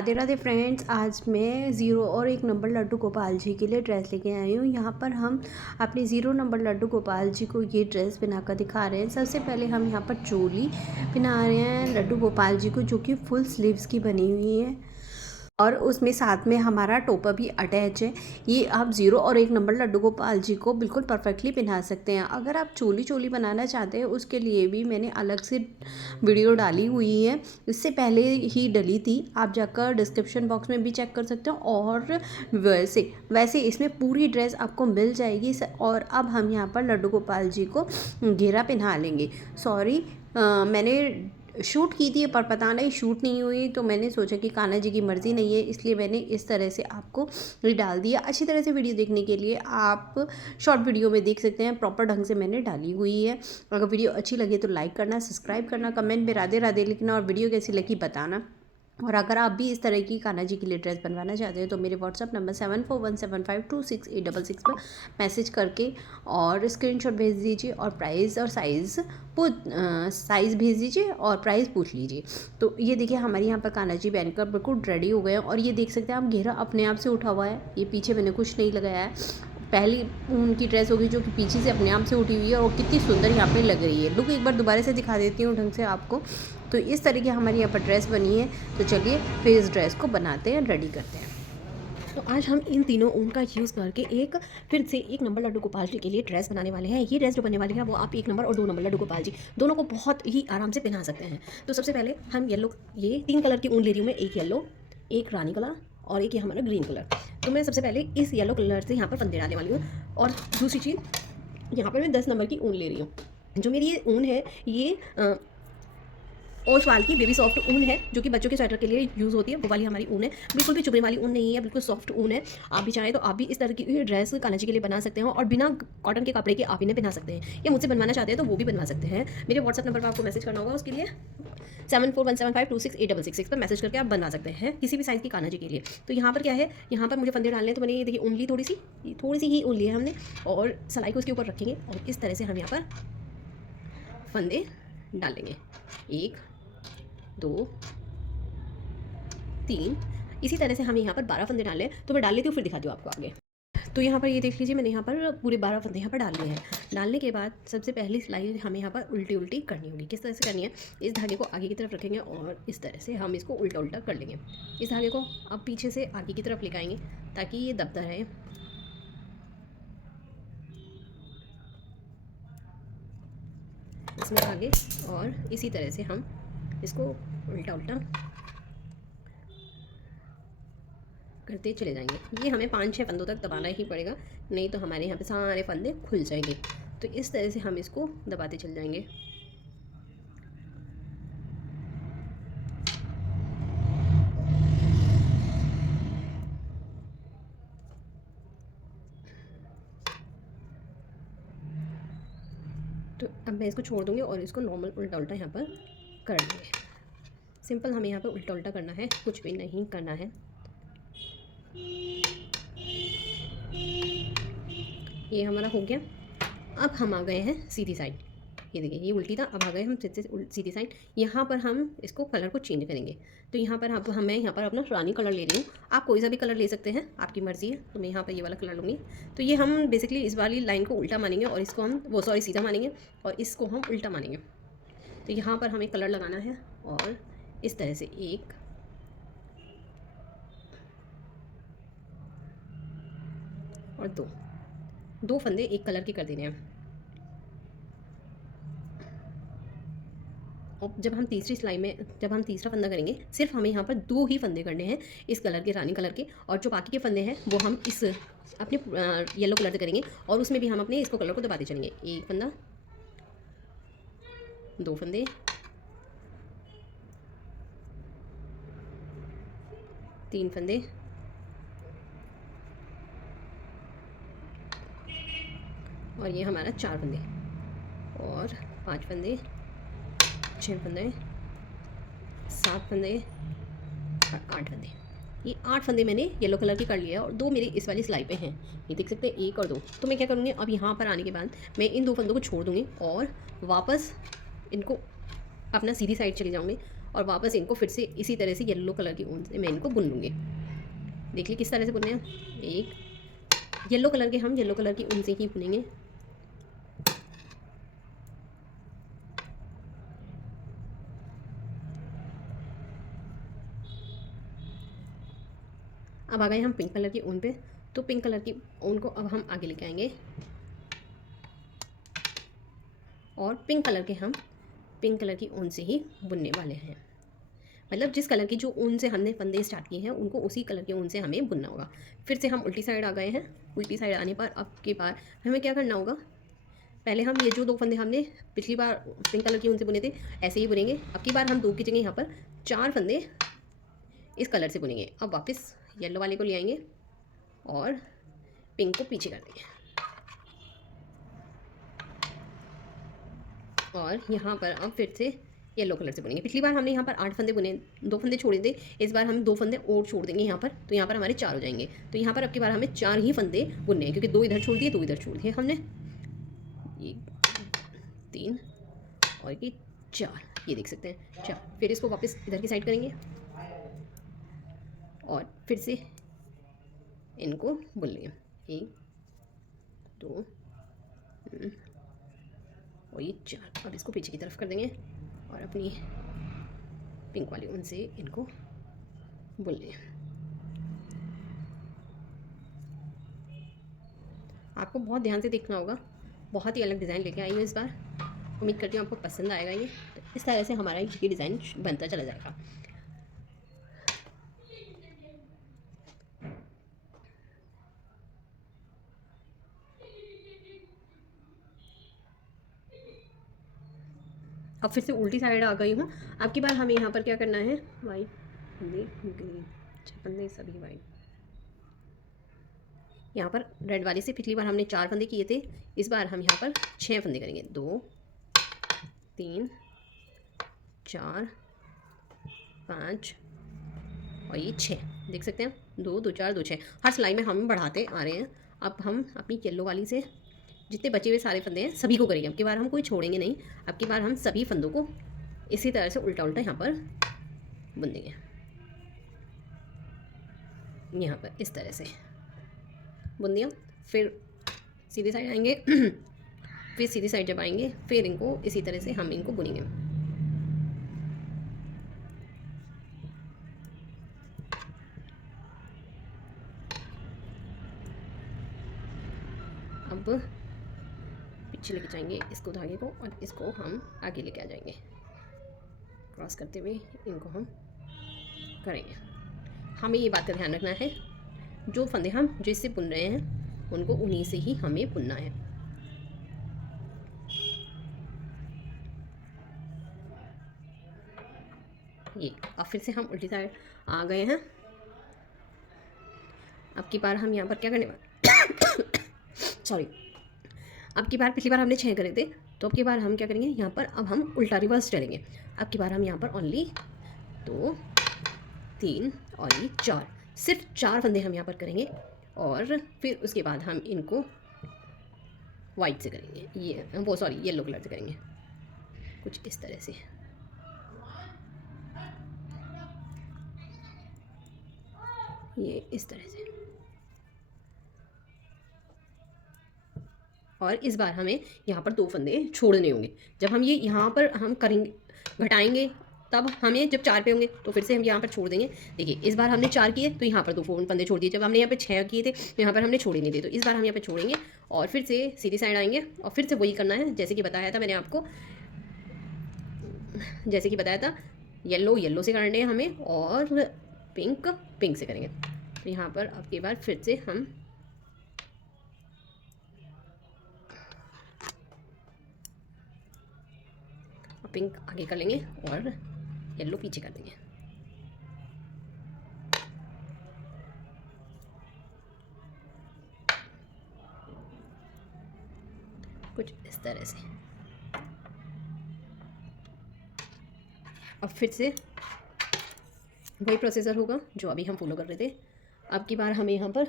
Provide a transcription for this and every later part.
Radhe Radhe friends, आज मैं zero और एक नंबर लड्डू गोपाल जी के लिए ड्रेस लेके आई हूँ। यहाँ पर हम अपने ज़ीरो नंबर लड्डू गोपाल जी को ये ड्रेस बनाकर दिखा रहे हैं। सबसे पहले हम यहाँ पर चोली पहना रहे हैं लड्डू गोपाल जी को, जो कि फुल स्लीव्स की बनी हुई है और उसमें साथ में हमारा टोपा भी अटैच है। ये आप ज़ीरो और एक नंबर लड्डू गोपाल जी को बिल्कुल परफेक्टली पहना सकते हैं। अगर आप चोली चोली बनाना चाहते हैं, उसके लिए भी मैंने अलग से वीडियो डाली हुई है, इससे पहले ही डली थी। आप जाकर डिस्क्रिप्शन बॉक्स में भी चेक कर सकते हो। और वैसे वैसे इसमें पूरी ड्रेस आपको मिल जाएगी। और अब हम यहाँ पर लड्डू गोपाल जी को घेरा पहना लेंगे। सॉरी, मैंने शूट की थी पर पता नहीं शूट नहीं हुई, तो मैंने सोचा कि कान्हा जी की मर्ज़ी नहीं है, इसलिए मैंने इस तरह से आपको ये डाल दिया। अच्छी तरह से वीडियो देखने के लिए आप शॉर्ट वीडियो में देख सकते हैं, प्रॉपर ढंग से मैंने डाली हुई है। अगर वीडियो अच्छी लगे तो लाइक करना, सब्सक्राइब करना, कमेंट में राधे राधे लिखना और वीडियो कैसी लगी बताना। और अगर आप भी इस तरह की कान्हा जी के लिए ड्रेस बनवाना चाहते हो तो मेरे व्हाट्सअप नंबर 7417526866 पर मैसेज करके और स्क्रीनशॉट भेज दीजिए और प्राइस और साइज़ भेज दीजिए और प्राइस पूछ लीजिए। तो ये देखिए, हमारे यहाँ पर कान्हा जी बनकर बिल्कुल रेडी हो गए हैं। और ये देख सकते हैं आप, घेरा अपने आप से उठा हुआ है। ये पीछे मैंने कुछ नहीं लगाया है। पहली उनकी ड्रेस होगी जो कि पीछे से अपने आप से उठी हुई है और कितनी सुंदर यहाँ पे लग रही है। लुक एक बार दोबारा से दिखा देती हूँ ढंग से आपको। तो इस तरह की हमारी यहाँ पर ड्रेस बनी है। तो चलिए फिर इस ड्रेस को बनाते हैं, रेडी करते हैं। तो आज हम इन तीनों ऊन का यूज़ करके फिर से एक नंबर लड्डू गोपाल जी के लिए ड्रेस बनाने वाले हैं। ये ड्रेस जो बनने वाली है वो आप एक नंबर और दो नंबर लड्डू गोपाल जी दोनों को बहुत ही आराम से पहना सकते हैं। तो सबसे पहले हम ये 3 कलर की ऊन ले रही हूँ मैं, एक येलो, एक रानी कलर और एक ये हमारा ग्रीन कलर। तो मैं सबसे पहले इस येलो कलर से यहाँ पर फंदे डालने वाली हूँ। और दूसरी चीज़, यहाँ पर मैं 10 नंबर की ऊन ले रही हूँ। जो मेरी ये ऊन है, ये ओसवाल की बेबी सॉफ्ट ऊन है, जो कि बच्चों के स्वेटर के लिए यूज़ होती है। वो वाली हमारी ऊन है, बिल्कुल भी चुभने वाली ऊन नहीं है, बिल्कुल सॉफ्ट ऊन है। आप भी चाहें तो आप भी इस तरह की ड्रेस कान्हा जी के लिए बना सकते हो और बिना कॉटन के कपड़े के आप इन्हें पहना सकते हैं, या मुझसे बनवाना चाहते हैं तो वो भी बनवा सकते हैं। मेरे व्हाट्सअप नंबर पर आपको मैसेज करना होगा, उसके लिए 7417526866 पर मैसेज करके आप बना सकते हैं किसी भी साइज़ की कान्हा जी के लिए। तो यहाँ पर क्या है, यहाँ पर मुझे फंदे डालने हैं। तो मैंने ये देखिए ऊन ली, थोड़ी सी ही ऊन ली है हमने, और सिलाई को इसके ऊपर रखेंगे और इस तरह से हम यहाँ पर फंदे डालेंगे। 1 2 3, इसी तरह से हम यहाँ पर 12 फंदे डाल लें। तो मैं डाल लेती हूँ, फिर दिखाती हूँ आपको आगे। तो यहाँ पर ये देख लीजिए, मैंने यहाँ पर पूरे 12 फंदे यहाँ पर डाल लिए हैं। डालने के बाद सबसे पहली सिलाई हमें यहाँ पर उल्टी उल्टी करनी होगी। किस तरह से करनी है, इस धागे को आगे की तरफ रखेंगे और इस तरह से हम इसको उल्टा उल्टा कर लेंगे। इस धागे को अब पीछे से आगे की तरफ लेकर आएंगे ताकि ये दबता रहे। इसमें धागे, और इसी तरह से हम इसको उल्टा उल्टा करते चले जाएंगे। ये हमें 5-6 फंदों तक दबाना ही पड़ेगा, नहीं तो हमारे यहाँ पे सारे फंदे खुल जाएंगे। तो इस तरह से हम इसको दबाते चले जाएंगे। तो अब मैं इसको छोड़ दूँगी और इसको नॉर्मल उल्टा उल्टा यहाँ पर कर देंगे। सिंपल हमें यहाँ पर उल्टा उल्टा करना है, कुछ भी नहीं करना है। ये हमारा हो गया। अब हम आ गए हैं सीधी साइड। ये देखिए, ये उल्टी था, अब आ गए हम सीधी साइड। यहाँ पर हम इसको कलर को चेंज करेंगे। तो यहाँ पर अब मैं यहाँ पर अपना रानी कलर ले रही हूँ। आप कोई सा भी कलर ले सकते हैं, आपकी मर्ज़ी है। तो मैं यहाँ पर ये वाला कलर लूँगी। तो ये हम बेसिकली इस वाली लाइन को उल्टा मानेंगे और इसको हम सीधा मानेंगे और इसको हम उल्टा मानेंगे। तो यहाँ पर हमें कलर लगाना है और इस तरह से 1 और 2 फंदे एक कलर के कर देने हैं। और जब हम तीसरा फंदा करेंगे, सिर्फ हमें यहाँ पर 2 ही फंदे करने हैं, इस कलर के, रानी कलर के। और जो बाकी के फंदे हैं वो हम इस अपने येलो कलर से करेंगे और उसमें भी हम अपने इसको कलर को दबाते चलेंगे। 1 फंदा, 2 फंदे, 3 फंदे और ये हमारा 4 फंदे और 5 फंदे, 6 फंदे, 7 फंदे और 8 फंदे। ये 8 फंदे मैंने येलो कलर के कर लिया है और 2 मेरे इस वाली सिलाई पे हैं। ये देख सकते हैं, 1 और 2। तो मैं क्या करूँगी, अब यहाँ पर आने के बाद मैं इन 2 फंदों को छोड़ दूँगी और वापस इनको अपना सीधी साइड चली जाऊँगी और वापस इनको फिर से इसी तरह से येलो कलर की ऊन से मैं इनको बुन लूँगी। देखिए किस तरह से बुनने हैं। एक येलो कलर के हम येलो कलर की ऊन से ही बुनेंगे। अब आ गए हम पिंक कलर की ऊन पे, तो पिंक कलर की ऊन को अब हम आगे लेके आएंगे और पिंक कलर की ऊन से ही बुनने वाले हैं। मतलब जिस कलर की जो ऊन से हमने फंदे स्टार्ट किए हैं उनको उसी कलर के ऊन से हमें बुनना होगा। फिर से हम उल्टी साइड आ गए हैं। उल्टी साइड आने पर अब की बार हमें क्या करना होगा, पहले हम ये जो 2 फंदे हमने पिछली बार पिंक कलर की ऊन से बुने थे ऐसे ही बुनेंगे। अब की बार हम 2 की जगह यहाँ पर 4 फंदे इस कलर से बुनेंगे। अब वापस येलो वाले को ले आएंगे और पिंक को पीछे कर देंगे और यहाँ पर अब फिर से येलो कलर से बुनेंगे। पिछली बार हमने यहाँ पर 8 फंदे बुने, 2 फंदे छोड़े थे। इस बार हम 2 फंदे और छोड़ देंगे यहाँ पर, तो यहाँ पर हमारे 4 हो जाएंगे। तो यहाँ पर अब की बार हमें 4 ही फंदे बुनने हैं, क्योंकि 2 इधर छोड़ दिए 2 इधर छोड़ दिए हमने। ये 3 और ये 4, ये देख सकते हैं 4। फिर इसको वापस इधर की साइड करेंगे और फिर से इनको बुन लेंगे। 1 2 और ये 4। अब इसको पीछे की तरफ कर देंगे और अपनी पिंक वाली ऊन से इनको बुन लें। आपको बहुत ध्यान से देखना होगा, बहुत ही अलग डिज़ाइन लेके आई हूँ इस बार। उम्मीद करती हूँ आपको पसंद आएगा ये। तो इस तरह से हमारा ये डिज़ाइन बनता चला जाएगा। अब फिर से उल्टी साइड आ गई हूँ। अब की बार हमें यहाँ पर क्या करना है, वाइट फंदे ग्रीन, 6 फंदे सभी वाइट। यहाँ पर रेड वाली से पिछली बार हमने 4 फंदे किए थे, इस बार हम यहाँ पर 6 फंदे करेंगे। 2 3 4 5 और ये 6, देख सकते हैं 2 2 4 2 6। हर सिलाई में हम बढ़ाते आ रहे हैं। अब हम अपनी येलो वाली से जितने बचे हुए सारे फंदे हैं सभी को करेंगे। अब की बार हम कोई छोड़ेंगे नहीं। अब की बार हम सभी फंदों को इसी तरह से उल्टा उल्टा यहाँ पर बुन देंगे। यहाँ पर इस तरह से बुन दिया। फिर सीधी साइड आएंगे फिर सीधी साइड जब आएंगे फिर इनको इसी तरह से हम इनको बुनेंगे। अब पीछे लेके जाएंगे इसको धागे को और इसको हम आगे लेके आ जाएंगे। क्रॉस करते हुए इनको हम करेंगे। हमें ये बात का ध्यान रखना है, जो फंदे हम जिससे बुन रहे हैं उनको उन्हीं से ही हमें बुनना है। ये अब फिर से हम उल्टी साइड आ गए हैं। अब की बार हम यहाँ पर क्या करने वाले सॉरी, अब की बार पिछली बार हमने 6 करे थे, तो अब की बार हम क्या करेंगे, यहाँ पर अब हम उल्टा रिवर्स चलेंगे। अब की बार हम यहाँ पर ओनली 2 3 और ये 4, सिर्फ 4 फंदे हम यहाँ पर करेंगे और फिर उसके बाद हम इनको वाइट से करेंगे, ये वो सॉरी येलो कलर से करेंगे कुछ इस तरह से। ये इस तरह से। और इस बार हमें यहाँ पर 2 फंदे छोड़ने होंगे। जब हम ये यहाँ पर हम करेंगे घटाएंगे, तब हमें जब 4 पे होंगे तो फिर से हम यहाँ पर छोड़ देंगे। देखिए इस बार हमने 4 किए तो यहाँ पर 2 फंदे छोड़ दिए। जब हमने यहाँ पे 6 किए थे तो यहाँ पर हमने छोड़े नहीं थे। तो इस बार हम यहाँ पे छोड़ेंगे और फिर से सीधी साइड आएंगे और फिर से वही करना है जैसे कि बताया था मैंने आपको। जैसे कि बताया था, येलो से करने हैं हमें और पिंक से करेंगे। तो यहाँ पर अब की बार फिर से हम पिंक आगे कर लेंगे और येलो पीछे कर देंगे। कुछ इस तरह से। अब फिर से वही प्रोसीजर होगा जो अभी हम फॉलो कर रहे थे। अब की बार हमें यहाँ पर,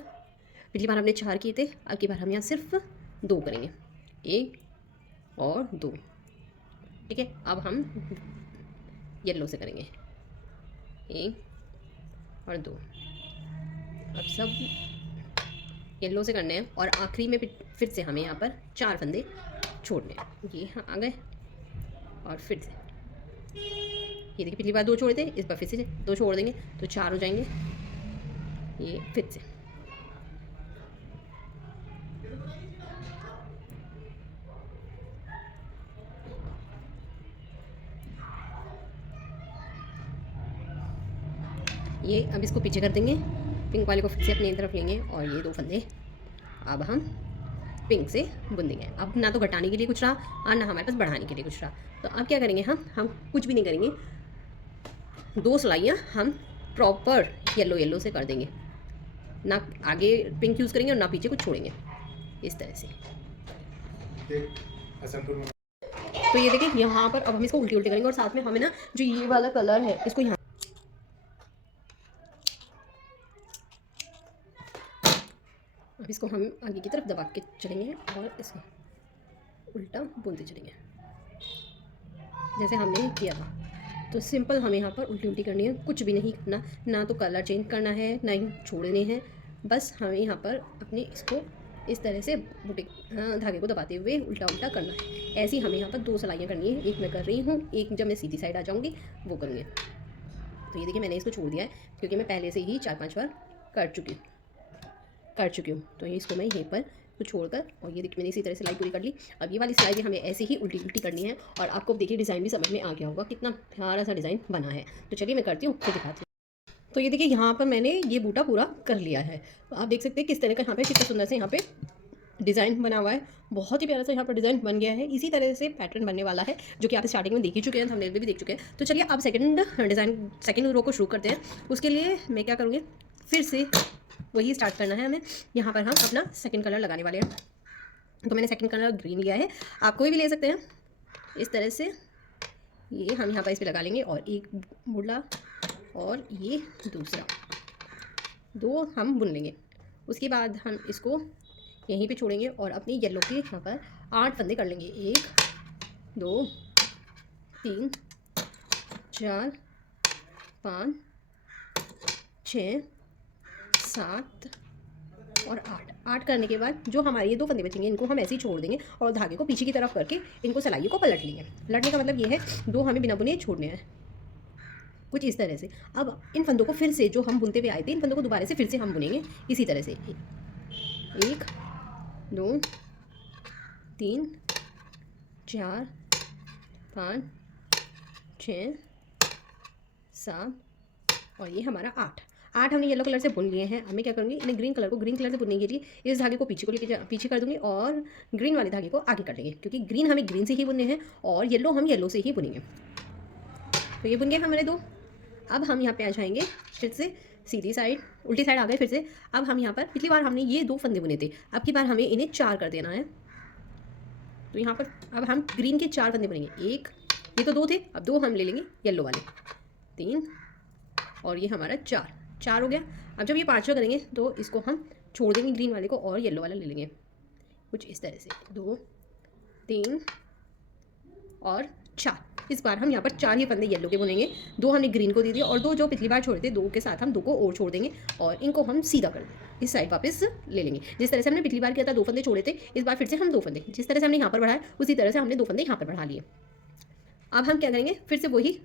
पिछली बार हमने 4 किए थे, अब की बार हम यहाँ सिर्फ 2 करेंगे, 1 और 2। ठीक है। अब हम येलो से करेंगे, 1 और 2। अब सब येलो से करने हैं और आखिरी में फिर से हमें यहाँ पर 4 फंदे छोड़ने हैं। ये हाँ आ गए और फिर से ये देखिए, पिछली बार 2 छोड़े थे, इस बार फिर से 2 छोड़ देंगे तो 4 हो जाएंगे। ये फिर से ये अब इसको पीछे कर देंगे, पिंक वाले को फिर से अपनी तरफ लेंगे और ये 2 फंदे अब हम पिंक से बुन देंगे। अब ना तो घटाने के लिए कुछ रहा और ना हमारे पास बढ़ाने के लिए कुछ रहा, तो अब क्या करेंगे, हम कुछ भी नहीं करेंगे, 2 सिलाइयाँ हम प्रॉपर येलो येलो से कर देंगे, ना आगे पिंक यूज़ करेंगे और ना पीछे कुछ छोड़ेंगे, इस तरह से। तो ये देखिए यहाँ पर अब हम इसको उल्टी उल्टी करेंगे और साथ में हमें ना जो ये वाला कलर है इसको यहाँ, अब इसको हम आगे की तरफ दबा के चलेंगे और इसको उल्टा बुनते चलेंगे जैसे हमने किया था। तो सिंपल हमें यहाँ पर उल्टी उल्टी करनी है, कुछ भी नहीं करना, ना तो कलर चेंज करना है ना ही छोड़ने हैं, बस हमें यहाँ पर अपने इसको इस तरह से बुटीक धागे को दबाते हुए उल्टा उल्टा करना है। ऐसे ही हमें यहाँ पर 2 सिलाइयाँ करनी है, एक मैं कर रही हूँ, एक जब मैं सीधी साइड आ जाऊँगी वो करूँगी। तो ये देखिए मैंने इसको छोड़ दिया है क्योंकि मैं पहले से ही 4-5 बार कर चुकी हूँ। तो ये इसको मैं यहीं पर को छोड़कर, और ये देखिए मैंने इसी तरह सिलाई पूरी कर ली। अब ये वाली सिलाई भी हमें ऐसे ही उल्टी उल्टी करनी है और आपको देखिए डिज़ाइन भी समझ में आ गया होगा कितना प्यारा सा डिज़ाइन बना है। तो चलिए मैं करती हूँ फिर दिखाती हूँ। तो ये देखिए यहाँ पर मैंने ये बूटा पूरा कर लिया है, तो आप देख सकते हैं किस तरह का यहाँ पे कितना सुंदर से यहाँ पे डिज़ाइन बना हुआ है, बहुत ही प्यारा सा यहाँ पर डिज़ाइन बन गया है। इसी तरह से पैटर्न बनने वाला है जो कि आप स्टार्टिंग में देख ही चुके हैं, थंबनेल में भी देख चुके हैं। तो चलिए अब सेकंड रो को शुरू करते हैं। उसके लिए मैं क्या करूँगी, फिर से वही स्टार्ट करना है हमें। यहाँ पर हम अपना सेकंड कलर लगाने वाले हैं, तो मैंने सेकंड कलर ग्रीन लिया है, आप कोई भी ले सकते हैं। इस तरह से ये हम यहाँ पर इस पर लगा लेंगे और एक बुला और ये दूसरा, 2 हम बुन लेंगे। उसके बाद हम इसको यहीं पे छोड़ेंगे और अपनी येलो के यहाँ पर 8 फंदे कर लेंगे, 1 2 3 4 5 6 7 और 8 करने के बाद जो हमारे ये 2 फंदे बचेंगे इनको हम ऐसे ही छोड़ देंगे और धागे को पीछे की तरफ करके इनको सिलाइयों को पलट लेंगे। पलटने का मतलब ये है 2 हमें बिना बुने छोड़ने हैं, कुछ इस तरह से। अब इन फंदों को फिर से जो हम बुनते हुए आए थे इन फंदों को दोबारा से फिर से हम बुनेंगे इसी तरह से, 1 2 3 4 5 6 7 और ये हमारा 8 हमने येलो कलर से बुन लिए हैं। अब मैं क्या करूँगी, इन्हें ग्रीन कलर से बुनने के लिए इस धागे को पीछे को लेके पीछे कर दूँगी और ग्रीन वाले धागे को आगे कर लेंगे, क्योंकि ग्रीन हमें ग्रीन से ही बुनने हैं और येलो हम येलो से ही बुनेंगे। तो ये बुन गए हमारे 2। अब हम यहाँ पे आ जाएंगे फिर से सीधी साइड, उल्टी साइड आ गए फिर से। अब हम यहाँ पर पिछली बार हमने ये 2 फंदे बुने थे, अब की बार हमें इन्हें 4 कर देना है। तो यहाँ पर अब हम ग्रीन के 4 फंदे बुनेंगे, 1, ये तो 2 थे, अब 2 हम ले लेंगे येलो वाले, 3 और ये हमारा 4 हो गया। अब जब ये 5वां करेंगे तो इसको हम छोड़ देंगे ग्रीन वाले को और येलो वाला ले लेंगे, कुछ इस तरह से, 2 3 और 4। इस बार हम यहाँ पर 4 ही फंदे येलो के बुनेंगे, 2 हमने ग्रीन को दे दिया और 2 जो पिछली बार छोड़े थे 2 के साथ हम 2 को और छोड़ देंगे और इनको हम सीधा कर देंगे, इस साइड वापस ले लेंगे। जिस तरह से हमने पिछली बार किया था 2 फंदे छोड़े थे, इस बार फिर से हम 2 फंदे, जिस तरह से हमने यहाँ पर बढ़ाया उसी तरह से हमने 2 फंदे यहाँ पर बढ़ा लिए। अब हम क्या करेंगे, फिर से वही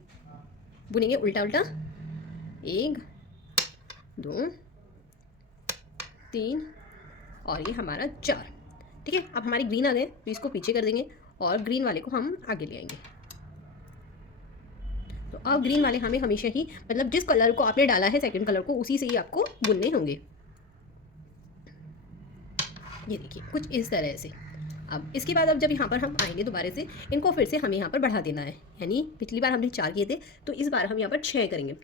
बुनेंगे उल्टा उल्टा, 1 2 3 और ये हमारा 4। ठीक है, अब हमारी ग्रीन आ गए तो इसको पीछे कर देंगे और ग्रीन वाले को हम आगे ले आएंगे। तो अब ग्रीन वाले हमें हमेशा ही, मतलब जिस कलर को आपने डाला है सेकंड कलर को उसी से ही आपको बुनने होंगे। ये देखिए कुछ इस तरह से। अब इसके बाद अब जब यहाँ पर हम आएंगे दोबारा से, इनको फिर से हमें यहाँ पर बढ़ा देना है, यानी पिछली बार हमने 4 किए थे तो इस बार हम यहाँ पर 6 करेंगे,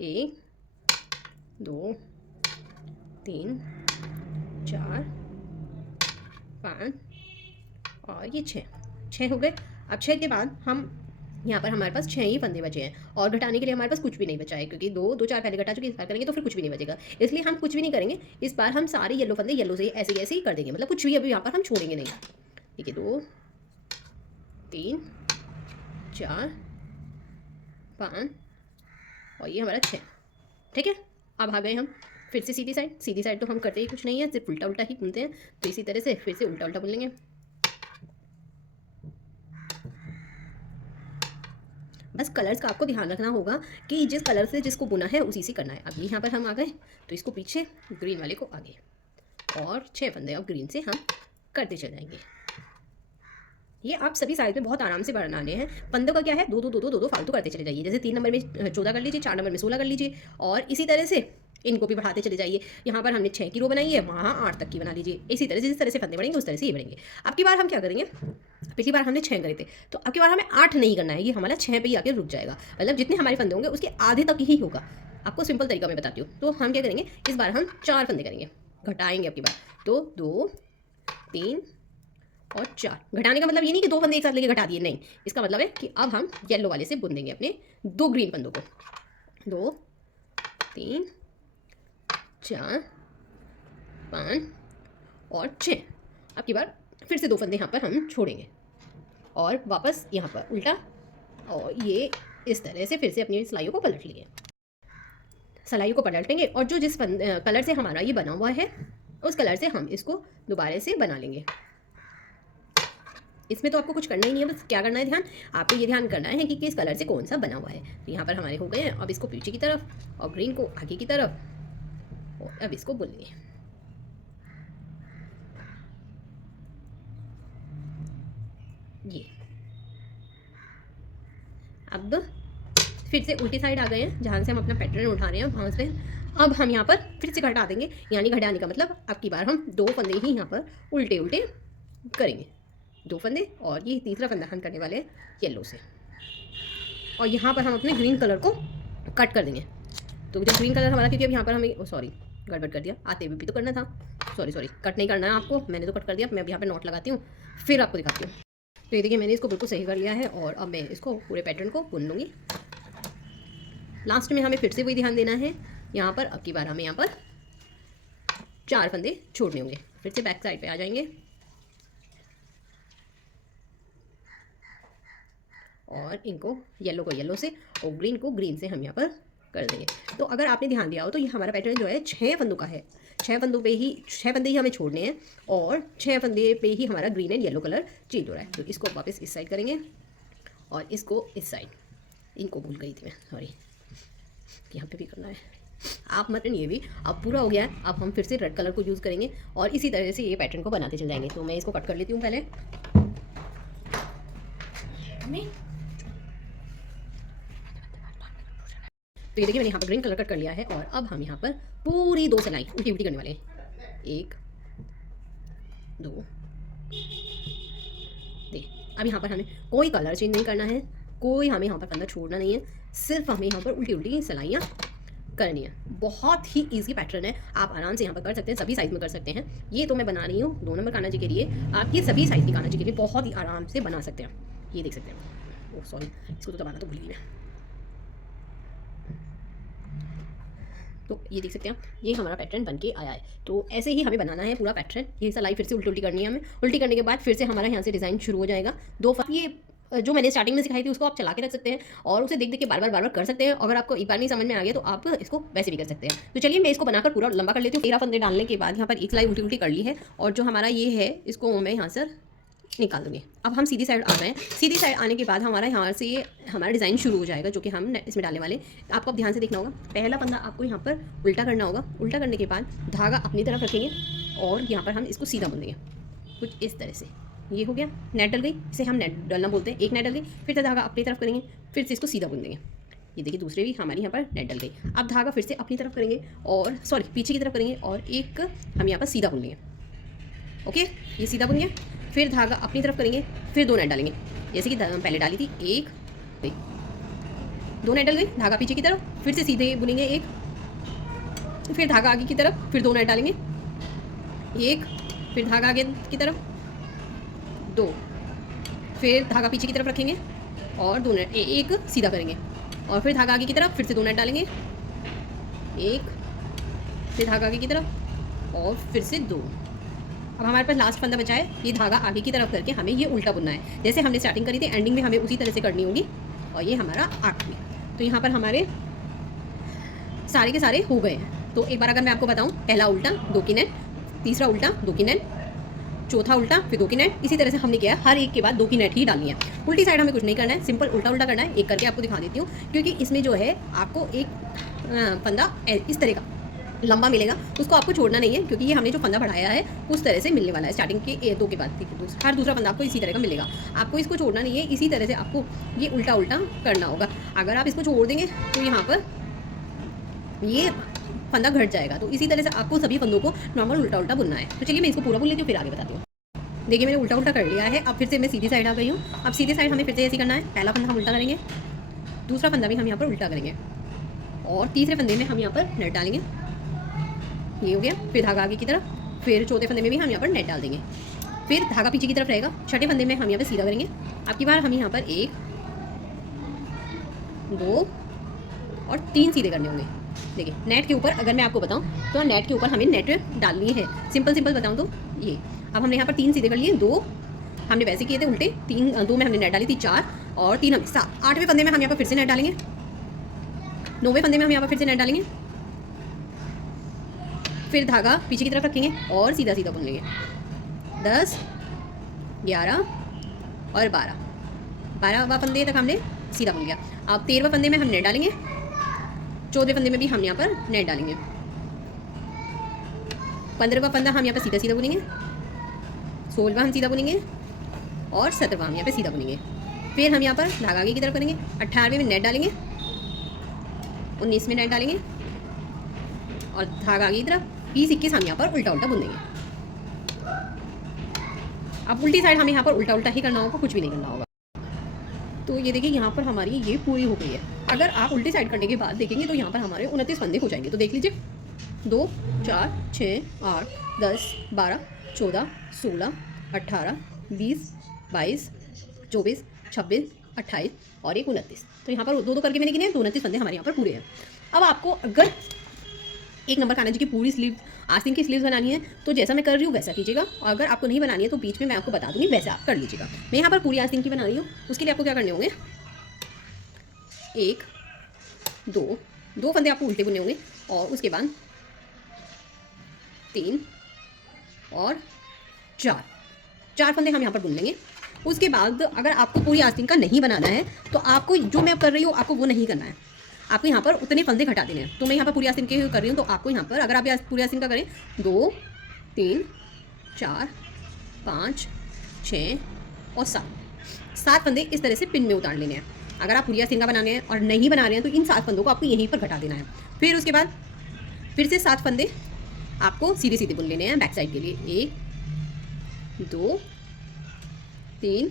1 2 3 4 5 और ये 6 हो गए। अब 6 के बाद हम यहाँ पर हमारे पास 6 ही फंदे बचे हैं और घटाने के लिए हमारे पास कुछ भी नहीं बचा है, क्योंकि 2 4 पहले घटा चुके, इस बार करेंगे तो फिर कुछ भी नहीं बचेगा, इसलिए हम कुछ भी नहीं करेंगे। इस बार हम सारे येलो फंदे येलो से ऐसे ही कर देंगे, मतलब कुछ भी अभी यहाँ पर हम छोड़ेंगे नहीं। ठीक है, 2 3 4 5 और ये हमारा 6। ठीक है, अब आ गए हम फिर से सीधी साइड। सीधी साइड तो हम करते ही कुछ नहीं है, सिर्फ उल्टा उल्टा ही बुनते हैं। तो इसी तरह से फिर से उल्टा उल्टा बुन लेंगे। बस कलर्स का आपको ध्यान रखना होगा कि जिस कलर से जिसको बुना है उसी से करना है। अब यहाँ पर हम आ गए तो इसको पीछे, ग्रीन वाले को आगे, और 6 फंदे अब ग्रीन से हम करते चले जाएंगे। ये आप सभी साइड में बहुत आराम से बनाने हैं। फंदों का क्या है, दो दो फालतू करते चले जाइए। जैसे 3 नंबर में 14 कर लीजिए, 4 नंबर में 16 कर लीजिए, और इसी तरह से इनको भी बढ़ाते चले जाइए। यहाँ पर हमने 6 की रो बनाई है, वहाँ 8 तक की बना लीजिए। इसी तरह से जिस तरह से फंदे बढ़ेंगे उस तरह से ये बढ़ेंगे। अब की बार हम क्या करेंगे, पिछली बार हमने 6 करे थे, तो अब की बार हमें 8 नहीं करना है, ये हमारा 6 पे ही आके रुक जाएगा। मतलब जितने हमारे फंदे होंगे उसके आधे तक ही होगा। आपको सिंपल तरीका मैं बताती हूँ। तो हम क्या करेंगे, इस बार हम 4 फंदे करेंगे, घटाएंगे अब की बार। तो 2 3 और 4। घटाने का मतलब ये नहीं कि 2 फंदे एक साथ लेके घटा दिए, नहीं। इसका मतलब है कि अब हम येलो वाले से बुन देंगे अपने 2 ग्रीन फंदों को। 2 3 4 5 और 6। अब की बार फिर से 2 फंदे यहाँ पर हम छोड़ेंगे और वापस यहाँ पर उल्टा, और ये इस तरह से फिर से अपनी सिलाइयों को पलट लिए। सिलाइयों को पलटेंगे और जो जिस कलर से हमारा ये बना हुआ है उस कलर से हम इसको दोबारा से बना लेंगे। इसमें तो आपको कुछ करना ही नहीं है, बस क्या करना है, ध्यान आपको ये ध्यान करना है कि किस कलर से कौन सा बना हुआ है। तो यहाँ पर हमारे हो गए हैं। अब इसको पीछे की तरफ और ग्रीन को आगे की तरफ, और अब इसको बुन लेंगे। ये अब फिर से उल्टी साइड आ गए हैं, जहाँ से हम अपना पैटर्न उठा रहे हैं वहाँ से अब हम यहाँ पर फिर से घटा देंगे। यानी घटाने का मतलब अब की बार हम 2 फंदे ही यहाँ पर उल्टे उल्टे करेंगे, 2 फंदे, और ये तीसरा फंदा हम करने वाले हैं येलो से। और यहाँ पर हम अपने ग्रीन कलर को कट कर देंगे। तो जो ग्रीन कलर हमारा, क्योंकि अब यहाँ पर हमें सॉरी गड़बड़ कर दिया, आते हुए भी तो करना था, सॉरी कट नहीं करना है आपको, मैंने तो कट कर दिया। मैं अब यहाँ पर नोट लगाती हूँ, फिर आपको दिखाती हूँ। तो ये देखिए मैंने इसको बिल्कुल सही कर लिया है, और अब मैं इसको पूरे पैटर्न को बुन लूँगी। लास्ट में हमें फिर से वही ध्यान देना है, यहाँ पर अब की बार हमें यहाँ पर 4 फंदे छोड़ने होंगे। फिर से बैक साइड पे आ जाएंगे और इनको येलो को येलो से और ग्रीन को ग्रीन से हम यहाँ पर कर देंगे। तो अगर आपने ध्यान दिया हो तो ये हमारा पैटर्न जो है 6 फंदों का है। 6 फंदे ही हमें छोड़ने हैं, और 6 फंदे पे ही हमारा green and yellow colour change हो रहा है। तो इसको वापस इस साइड करेंगे और इसको इस साइड, इनको भूल गई थी मैं, सॉरी, यहाँ पे भी करना है। आप मतलब ये भी अब पूरा हो गया है। अब हम फिर से रेड कलर को यूज़ करेंगे और इसी तरह से ये पैटर्न को बनाते चल जाएंगे। तो मैं इसको कट कर लेती हूँ पहले। तो ये देखिए मैंने यहाँ पर ग्रीन कलर कट कर लिया है, और अब हम यहाँ पर पूरी 2 सिलाई उल्टी उल्टी करने वाले हैं। 1 2 देखिए। अब यहाँ पर हमें कोई कलर चेंज नहीं करना है, कोई हमें यहाँ पर फंदा छोड़ना नहीं है, सिर्फ हमें यहाँ पर उल्टी उल्टी सिलाइयाँ करनी है। बहुत ही इजी पैटर्न है, आप आराम से यहाँ पर कर सकते हैं, सभी साइज में कर सकते हैं। ये तो मैं बना रही हूँ 2 नंबर कान्हा जी के लिए, आप ये सभी साइज की कान्हा जी के लिए बहुत ही आराम से बना सकते हैं। ये देख सकते हैं। ओह सॉरी, इसको तो दबाना तो भूल गई मैं। तो ये देख सकते हैं, ये हमारा पैटर्न बन के आया है। तो ऐसे ही हमें बनाना है पूरा पैटर्न। ये सिलाई फिर से उल्टी उल्टी करनी है हमें। उल्टी करने के बाद फिर से हमारा यहाँ से डिज़ाइन शुरू हो जाएगा। 2 ये जो मैंने स्टार्टिंग में सिखाई थी उसको आप चला के रख सकते हैं, और उसे देख देख के बार बार कर सकते हैं। अगर आपको एक बार नहीं समझ में आ गया तो आप इसको वैसे भी कर सकते हैं। तो चलिए मैं इसको बनाकर पूरा लंबा कर लेती हूँ। 13 फंदे डालने के बाद यहाँ पर एक सिलाई उल्टी उल्टी कर ली है, और जो हमारा ये है इसको मैं यहाँ से निकाल दूँगी। अब हम सीधी साइड आ गए हैं। सीधी साइड आने के बाद हमारा यहाँ से हमारा डिज़ाइन शुरू हो जाएगा, जो कि हम इसमें डालने वाले। आपको अब ध्यान से देखना होगा। पहला फंदा आपको यहाँ पर उल्टा करना होगा। उल्टा करने के बाद धागा अपनी तरफ रखेंगे और यहाँ पर हम इसको सीधा बुन देंगे कुछ इस तरह से। ये हो गया, नेट डल गई, इसे हम नेट डलना बोलते हैं। एक नेट डल गई, फिर से धागा अपनी तरफ करेंगे, फिर से इसको सीधा बुन देंगे। ये देखिए दूसरे भी हमारी यहाँ पर नेट डल गई। अब धागा फिर से अपनी तरफ करेंगे और सॉरी पीछे की तरफ करेंगे, और एक हम यहाँ पर सीधा बुन लेंगे। ओके, ये सीधा बुन गया। फिर धागा अपनी तरफ करेंगे, फिर 2 नेट डालेंगे, जैसे कि पहले डाली थी। 1 2 नेट डल गई, धागा पीछे की तरफ, फिर से सीधे बुनेंगे 1, फिर धागा आगे की तरफ, फिर 2 नेट डालेंगे 1, फिर धागा आगे की तरफ 2, फिर धागा पीछे की तरफ रखेंगे और 2 नेट, 1 सीधा करेंगे, और फिर धागा आगे की तरफ, फिर से 2 नेट डालेंगे 1, फिर धागा आगे की तरफ और फिर से 2, अब हमारे पास लास्ट फंदा बचा है, ये धागा आगे की तरफ करके हमें ये उल्टा बुनना है। जैसे हमने स्टार्टिंग करी थी, एंडिंग में हमें उसी तरह से करनी होगी। और ये हमारा आखिरी, तो यहाँ पर हमारे सारे के सारे हो गए हैं। तो एक बार अगर मैं आपको बताऊँ, पहला उल्टा 2 की नेट, तीसरा उल्टा 2 की नेट, चौथा उल्टा, फिर 2 की नेट, इसी तरह से हमने किया है। हर एक के बाद 2 की नेट ही डालनी है। उल्टी साइड हमें कुछ नहीं करना है, सिंपल उल्टा उल्टा करना है। एक करके आपको दिखा देती हूँ, क्योंकि इसमें जो है आपको एक फंदा इस तरह का लंबा मिलेगा, उसको आपको छोड़ना नहीं है, क्योंकि ये हमने जो फंदा बढ़ाया है उस तरह से मिलने वाला है स्टार्टिंग के 2 के बाद। ठीक है, हर दूसरा फंदा आपको इसी तरह का मिलेगा, आपको इसको छोड़ना नहीं है। इसी तरह से आपको ये उल्टा उल्टा करना होगा। अगर आप इसको छोड़ देंगे तो यहाँ पर ये फंदा घट जाएगा। तो इसी तरह से आपको सभी फंदों को नॉर्मल उल्टा उल्टा बुनना है। तो चलिए मैं इसको पूरा बुन लेती हूँ, फिर आगे बताती हूँ। देखिए मैंने उल्टा उल्टा कर लिया है। अब फिर से मैं सीधी साइड आ गई हूँ। अब सीधी साइड हमें फिर से ऐसे करना है। पहला फंदा हम उल्टा करेंगे, दूसरा फंदा भी हम यहाँ पर उल्टा करेंगे, और तीसरे फंदे में हम यहाँ पर नेट डालेंगे। ये हो गया। फिर धागा आगे की तरफ, फिर चौथे फंदे में भी हम यहाँ पर नेट डाल देंगे, फिर धागा पीछे की तरफ रहेगा। छठे फंदे में हम यहाँ पर सीधा करेंगे। आपकी बार हम यहाँ पर 1 2 और 3 सीधे करने होंगे। देखिए नेट के ऊपर अगर मैं आपको बताऊँ तो नेट के ऊपर हमें नेट डालनी है। सिंपल बताऊँ तो ये अब हमने यहाँ पर 3 सीधे कर लिए, 2 हमने वैसे किए थे उल्टे, 2 में हमने नेट डाली थी, 4 और 3 हम 7। 8वें फंदे में हम यहाँ पर फिर से नेट डालेंगे, 9वें फंदे में हम यहाँ पर फिर से नेट डालेंगे, फिर धागा पीछे की तरफ रखेंगे और सीधा सीधा बुन लेंगे। 10 11 और 12वां फंदे तक हमने सीधा बुन लिया। अब 13वें फंदे में हम नेट डालेंगे, 14वें फंदे में भी हम यहाँ पर नेट डालेंगे, 15वां फंदा हम यहाँ पर सीधा सीधा बुनेंगे, 16वां हम सीधा बुनेंगे और 17वां हम यहाँ पे सीधा बुनेंगे। फिर हम यहाँ पर धागा आगे की तरफ करेंगे, 18वें में नेट डालेंगे, 19 में नेट डालेंगे और धागा आगे की तरफ, 20 21 हम यहाँ पर उल्टा उल्टा बुन देंगे। अब उल्टी साइड हमें यहाँ पर उल्टा उल्टा ही करना होगा, कुछ भी नहीं करना होगा। तो ये देखिए यहाँ पर हमारी ये पूरी हो गई है। अगर आप उल्टी साइड करने के बाद देखेंगे तो यहाँ पर हमारे 29 फंदे हो जाएंगे। तो देख लीजिए, 2 4 6 8 10 12 14 16 18 20 22 24 26 28 और एक 29। तो यहाँ पर 2 करके मैंने गिने, 29 फंदे हमारे यहाँ पर पूरे हैं। अब आपको अगर 1 नंबर कान्हा जी की पूरी स्लीव, आस्तीन की स्लीव्स बनानी है तो जैसा मैं कर रही हूँ वैसा कीजिएगा, और अगर आपको नहीं बनानी है तो बीच में मैं आपको बता दूँगी, वैसे आप कर लीजिएगा। मैं यहाँ पर पूरी आस्तीन की बना रही हूँ। उसके लिए आपको क्या करने होंगे, 1 2 फंदे आपको उल्टे बुनने होंगे, और उसके बाद 3 और 4 फंदे हम यहाँ पर बुन लेंगे। उसके बाद अगर आपको पूरी आस्तीन का नहीं बनाना है तो आपको जो मैं कर रही हूँ आपको वो नहीं करना है, आपको यहाँ पर उतने फंदे घटा देने हैं। तो मैं यहाँ पर पूरी आस्तीन के कर रही हूँ, तो आपको यहाँ पर अगर आप पूरी आस्तीन का करें 2 3 4 5 6 और 7 फंदे इस तरह से पिन में उतार लेने हैं। अगर आप पूरी आस्तीन का बनाने हैं और नहीं बना रहे हैं तो इन 7 फंदों को आपको यहीं पर घटा देना है। फिर उसके बाद फिर से 7 फंदे आपको सीधे सीधे बुन लेने हैं बैक साइड के लिए। 1 2 3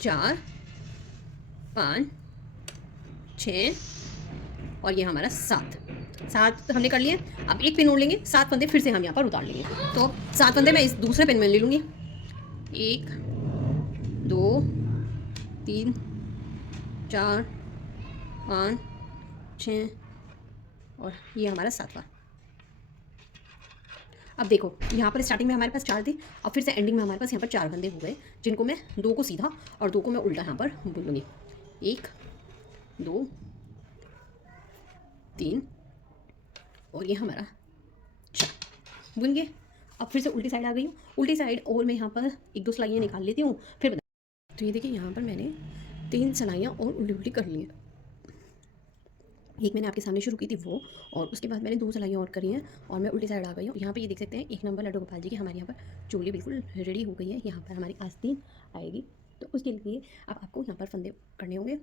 4 5 6 और ये हमारा 7 हमने कर लिए। अब एक पिन ओढ़ लेंगे, 7 फंदे फिर से हम यहाँ पर उतार लेंगे। तो 7 फंदे मैं इस दूसरे पिन में ले लूँगी। 1 2 3 4 5 6 और ये हमारा 7वां। अब देखो यहाँ पर स्टार्टिंग में हमारे पास 4 थे, अब फिर से एंडिंग में हमारे पास यहाँ पर 4 फंदे हो गए, जिनको मैं 2 को सीधा और 2 को मैं उल्टा यहाँ पर बुन लूँगी। 1 2 3 और ये हमारा 4 बुन गए। अब फिर से उल्टी साइड आ गई हूँ। उल्टी साइड और मैं यहाँ पर 1 2 सिलाइयाँ निकाल लेती हूँ, फिर बता। तो ये देखिए यहाँ पर मैंने 3 सिलाइयाँ और उल्टी उल्टी कर ली हैं। एक मैंने आपके सामने शुरू की थी वो, और उसके बाद मैंने 2 सिलाइयाँ और करी हैं और मैं उल्टी साइड आ गई हूँ। यहाँ पे ये देख सकते हैं 1 नंबर लड्डू गोपाल जी की हमारे यहाँ पर चोली बिल्कुल रेडी हो गई है। यहाँ पर हमारी आस्तीन आएगी, तो उसके लिए अब आपको यहाँ पर फंदे करने होंगे।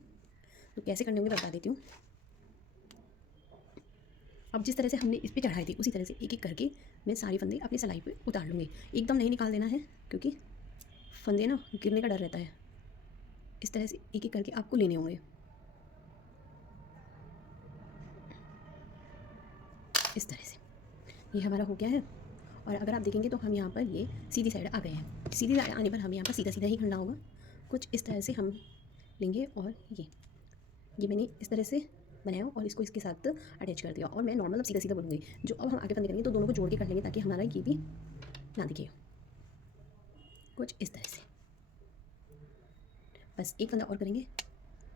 तो कैसे करने होंगे बता देती हूँ। अब जिस तरह से हमने इस पर चढ़ाई थी उसी तरह से एक एक करके मैं सारी फंदे अपनी सिलाई पे उतार लूँगी। एकदम नहीं निकाल देना है, क्योंकि फंदे ना गिरने का डर रहता है। इस तरह से एक एक करके आपको लेने होंगे। इस तरह से ये हमारा हो गया है। और अगर आप देखेंगे तो हम यहाँ पर ये सीधी साइड आ गए हैं। सीधी साइड आने पर हमें यहाँ पर सीधा सीधा ही करना होगा। कुछ इस तरह से हम लेंगे और ये मैंने इस तरह से बनाया और इसको इसके साथ अटैच कर दिया, और मैं नॉर्मल अब सीधा सीधा बनूंगी। जो अब हम आगे फंदे करेंगे तो दोनों को जोड़ के कर लेंगे, ताकि हमारा ये भी ना देखिए कुछ इस तरह से। बस एक फंदा और करेंगे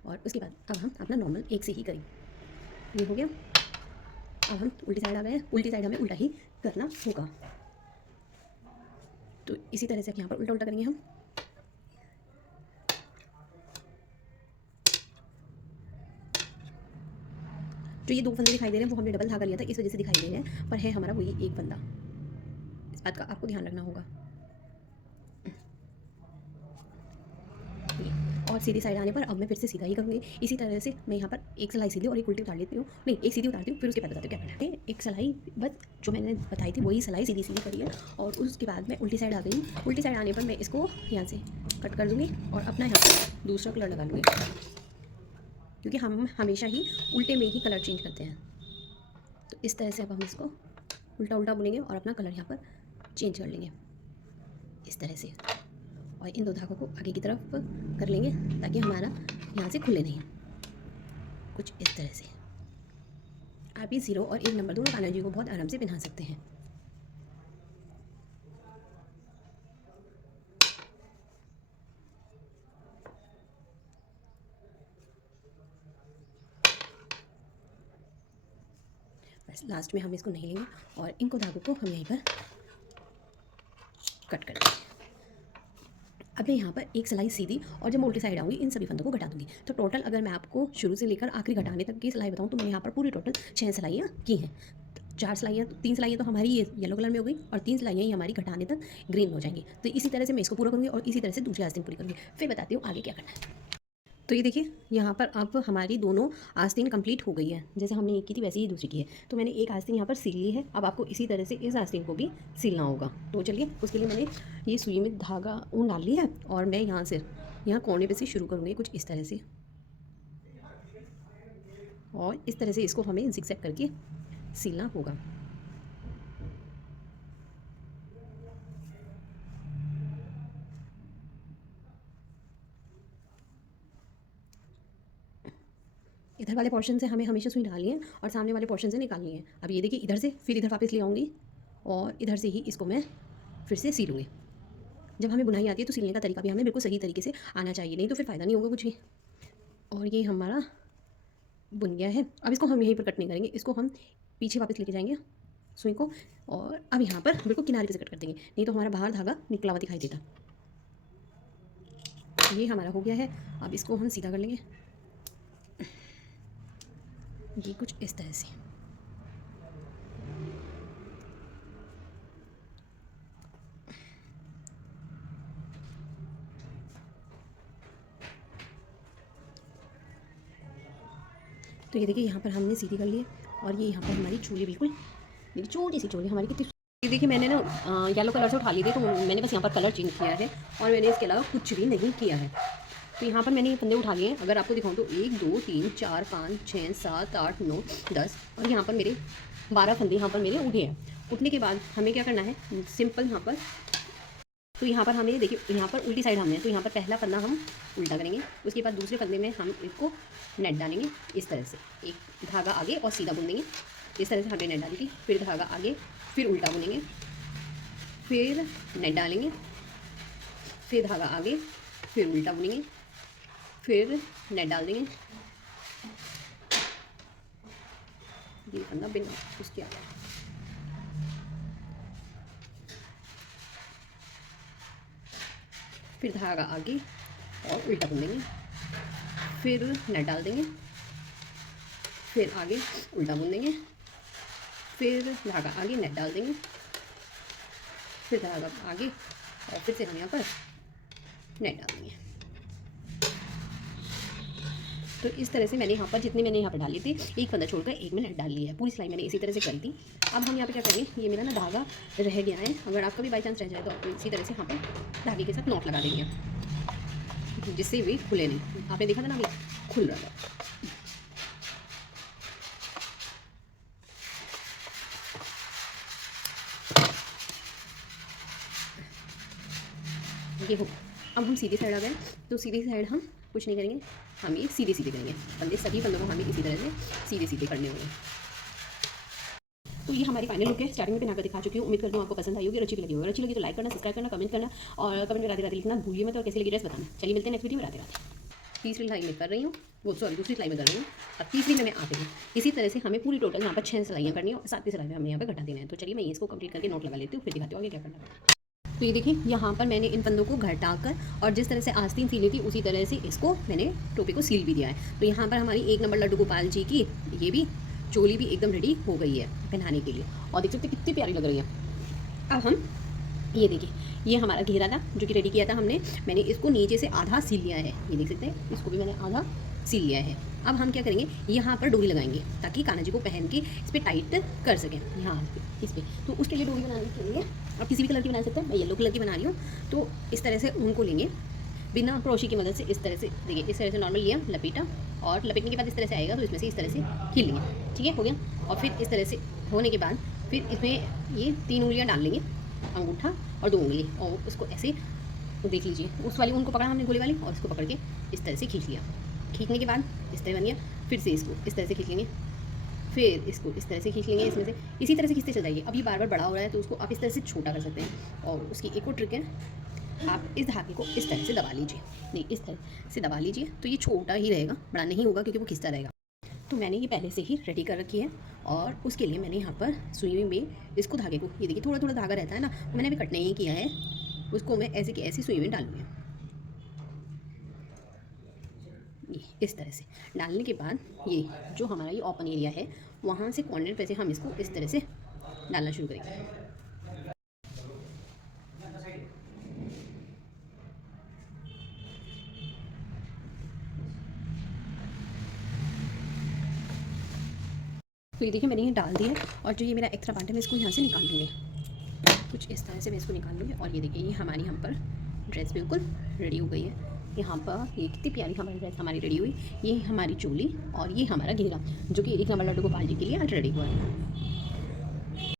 और उसके बाद अब हम अपना नॉर्मल एक से ही करेंगे। ये हो गया। अब हम उल्टी साइड आ गए हैं, उल्टी साइड हमें उल्टा ही करना होगा। तो इसी तरह से यहाँ पर उल्टा उल्टा करेंगे हम। जो ये 2 फंदे दिखाई दे रहे हैं वो हमने डबल धागा लिया था, इस वजह से दिखाई दे रहे हैं, पर है हमारा वही एक फंदा। इस बात का आपको ध्यान रखना होगा। और सीधी साइड आने पर अब मैं फिर से सीधा ही करूँगी। इसी तरह से मैं यहाँ पर एक सिलाई सीधी और एक उल्टी उतार लेती हूँ, नहीं एक सीधी उतारती हूँ, फिर उसके बाद बताती हूँ क्या करना है। एक सिलाई बस जो मैंने बताई थी वही सिलाई सीधी सीधी करी है और उसके बाद मैं उल्टी साइड आ गई। उल्टी साइड आने पर मैं इसको यहाँ से कट कर दूँगी और अपना यहाँ पर दूसरा कलर लगा लूँगी, क्योंकि हम हमेशा ही उल्टे में ही कलर चेंज करते हैं। तो इस तरह से अब हम इसको उल्टा उल्टा बुनेंगे और अपना कलर यहाँ पर चेंज कर लेंगे इस तरह से। और इन 2 धागों को आगे की तरफ कर लेंगे ताकि हमारा यहाँ से खुले नहीं, कुछ इस तरह से। आप ये 0 और 1 नंबर दोनों कान्हा जी को बहुत आराम से पहना सकते हैं। बस लास्ट में हम इसको नहीं लेंगे और इनको धागों को हम यहीं पर कट कर देंगे। अब मैं यहाँ पर एक सिलाई सीधी और जब मैं उल्टी साइड आऊँगी इन सभी फंदों को घटा दूँगी। तो टोटल अगर मैं आपको शुरू से लेकर आखिरी घटाने तक की सिलाई बताऊँ तो मैंने यहाँ पर पूरी टोटल 6 सिलाइयाँ की हैं। 4 सिलाइयाँ, 3 सिलाइयाँ तो हमारी ये येलो कलर में हो गई और 3 सिलाइयाँ ही हमारी घटाने तक ग्रीन हो जाएंगी। तो इसी तरह से मैं इसको पूरा करूँगी और इसी तरह से दूसरी आस्तीन पूरी करूँगी। फिर बताती हूँ आगे क्या करना है। तो ये देखिए यहाँ पर अब हमारी दोनों आस्तीन कंप्लीट हो गई है। जैसे हमने एक की थी वैसे ही दूसरी की है। तो मैंने एक आस्तीन यहाँ पर सिल ली है। अब आपको इसी तरह से इस आस्तीन को भी सिलना होगा। तो चलिए उसके लिए मैंने ये सुई में धागा ऊन डाल लिया है और मैं यहाँ कोने पे से शुरू करूँगी कुछ इस तरह से। और इस तरह से इसको हमें ज़िगज़ैग करके सिलना होगा। इधर वाले पोर्शन से हमें हमेशा सुई डालनी है और सामने वाले पोर्शन से निकालनी है। अब ये देखिए इधर से फिर इधर वापस ले आऊँगी और इधर से ही इसको मैं फिर से सिलूँगी। जब हमें बुनाई आती है तो सिलने का तरीका भी हमें बिल्कुल सही तरीके से आना चाहिए, नहीं तो फिर फ़ायदा नहीं होगा कुछ भी। और ये हमारा बुन गया है। अब इसको हम यहीं पर कट नहीं करेंगे, इसको हम पीछे वापस लेके जाएंगे सुई को और अब यहाँ पर बिल्कुल किनारे पे से कट कर देंगे, नहीं तो हमारा बाहर धागा निकला हुआ दिखाई देता। ये हमारा हो गया है। अब इसको हम सीधा कर लेंगे, ये कुछ इस तरह से। तो ये देखिए यहाँ पर हमने सीधी कर ली है और ये यहाँ पर हमारी चोली बिल्कुल मेरी छोटी सी चोली हमारी कितनी। ये देखिए मैंने ना येलो कलर से उठा ली थी तो मैंने बस यहाँ पर कलर चेंज किया है और मैंने इसके अलावा कुछ भी नहीं किया है। तो यहाँ पर मैंने ये फंदे उठा लिए हैं। अगर आपको दिखाऊँ तो 1 2 3 4 5 6 7 8 9 10 और यहाँ पर मेरे 12 फंदे यहाँ पर मेरे उठे हैं। उठने के बाद हमें क्या करना है, सिंपल यहाँ पर तो यहाँ पर हमें देखिए यहाँ पर उल्टी साइड हमने तो यहाँ पर पहला फंदा हम उल्टा करेंगे, उसके बाद दूसरे फंदे में हम इसको नेट डालेंगे इस तरह से, एक धागा आगे और सीधा बुन देंगे। इस तरह से हमने नेट डाली थी, फिर धागा आगे, फिर उल्टा बुनेंगे, फिर नेट डालेंगे, फिर धागा आगे, फिर उल्टा बुनेंगे, फिर नेट डाल देंगे। ये फंदा बिना उसके आगे फिर धागा आगे और उल्टा बुन देंगे, फिर नेट डाल देंगे, फिर आगे उल्टा बुन देंगे, फिर धागा आगे नेट डाल देंगे, फिर धागा आगे और फिर से हम यहाँ पर नेट डाल देंगे। तो इस तरह से मैंने यहाँ पर जितने मैंने यहाँ पर डाली थी एक फंदा छोड़कर एक में नेट डाल लिया है। पूरी सिलाई मैंने इसी तरह से करी थी। अब हम यहाँ पे क्या करेंगे, ये मेरा ना धागा रह गया है, अगर आपका भी बाई चांस रह जाए तो आपको इसी तरह से यहाँ पर धागे के साथ नॉट लगा देंगे जिससे भी खुले नहीं। आपने देखा था ना अभी खुल रहा था। ये हो। अब हम सीधी साइड आ गए, तो सीधी साइड हम कुछ नहीं करेंगे, हम ये सीधे सीधे करेंगे। फंदे सभी फंदों को हमें इसी तरह से सीधे सीधे करने होंगे। तो ये हमारी फाइनल लुक है, स्टार्टिंग में पहना कर दिखा चुकी हूँ। उम्मीद करती हूँ आपको पसंद आई होगी, अच्छी भी लगी होगी। अच्छी लगी तो लाइक करना, सब्सक्राइब करना, कमेंट करना और कमेंट में राधे राधे लिखना भूलिए मत। और कैसी लगी ड्रेस बताना। चलिए मिलते हैं नेक्स्ट वीडियो में। राधे राधे। तीसरी सिलाई में कर रही हूँ, वो सॉरी दूसरी सिलाई में कर रही हूँ, अब तीसरी में मैं आ गई हूँ। इसी तरह से हमें पूरी टोटल यहाँ पर 6 सिलाइयाँ करनी है और 7वीं सिलाई में हमें यहाँ पर घटा देना है। तो चलिए मैं इसको कंप्लीट करके नोट लगा लेती हूँ, फिर दिखाती हूँ आगे क्या करना है। तो ये देखिए यहाँ पर मैंने इन फंदों को घटाकर और जिस तरह से आस्तीन सीली थी उसी तरह से इसको मैंने टोपी को सील भी दिया है। तो यहाँ पर हमारी 1 नंबर लड्डू गोपाल जी की ये भी चोली भी एकदम रेडी हो गई है पहनाने के लिए और देख सकते कितनी प्यारी लग रही है। अब हम ये देखिए, ये हमारा घेरा था जो कि रेडी किया था हमने, मैंने इसको नीचे से आधा सील लिया है। ये देख सकते हैं, इसको भी मैंने आधा सील लिया है। अब हम क्या करेंगे, यहाँ पर डोरी लगाएंगे ताकि कान्हा जी को पहन के इस पर टाइट कर सकें यहाँ इस पर। तो उसके लिए डोरी बनाने के लिए आप किसी भी कलर की बना सकते हैं, मैं येलो कलर की बना रही हूँ। तो इस तरह से उनको लेंगे बिना क्रोशे की मदद से, इस तरह से देखिए, इस तरह से नॉर्मल लिया, लपेटा और लपेटने के बाद इस तरह से आएगा तो इसमें से इस तरह से खींच लेंगे। ठीक है, हो गया। और फिर इस तरह से होने के बाद फिर इसमें ये 3 उंगलियाँ डाल लेंगे, अंगूठा और 2 उंगली, और उसको ऐसे देख लीजिए, उस वाली उनको पकड़ा हमने गोली वाली और इसको पकड़ के इस तरह से खींच लिया। खींचने के बाद इस तरह बन गया, फिर से इसको इस तरह से खींच लेंगे, फिर इसको इस तरह से खींच लेंगे, इसमें से इसी तरह से खींचते चल जाइए। अब ये बार बार बड़ा हो रहा है तो उसको आप इस तरह से छोटा कर सकते हैं। और उसकी एक और ट्रिक है, आप इस धागे को इस तरह से दबा लीजिए, नहीं इस तरह से दबा लीजिए तो ये छोटा ही रहेगा, बड़ा नहीं होगा क्योंकि वो खिंचता रहेगा। तो मैंने ये पहले से ही रेडी कर रखी है और उसके लिए मैंने यहाँ पर सुई में इसको धागे को, ये देखिए थोड़ा थोड़ा धागा रहता है ना, मैंने अभी कट नहीं किया है, उसको मैं ऐसे की ऐसी सुई में डालूँगी। ये इस तरह से डालने के बाद ये जो हमारा ये ओपन एरिया है वहाँ से कॉर्नर पे से हम इसको इस तरह से डालना शुरू करेंगे। तो ये देखिए मैंने ये डाल दिया और जो ये मेरा एक्स्ट्रा पार्ट है मैं इसको यहाँ से निकाल लूँगी, कुछ इस तरह से मैं इसको निकाल लूँगी। और ये देखिए ये हमारी यहाँ पर ड्रेस बिल्कुल रेडी हो गई है। यहाँ पर ये कितनी प्यारी हमारी ड्रेस हमारी रेडी हुई। ये हमारी चोली और ये हमारा घेरा जो कि 1 नंबर लड्डू गोपाल जी के लिए आज रेडी हुआ है।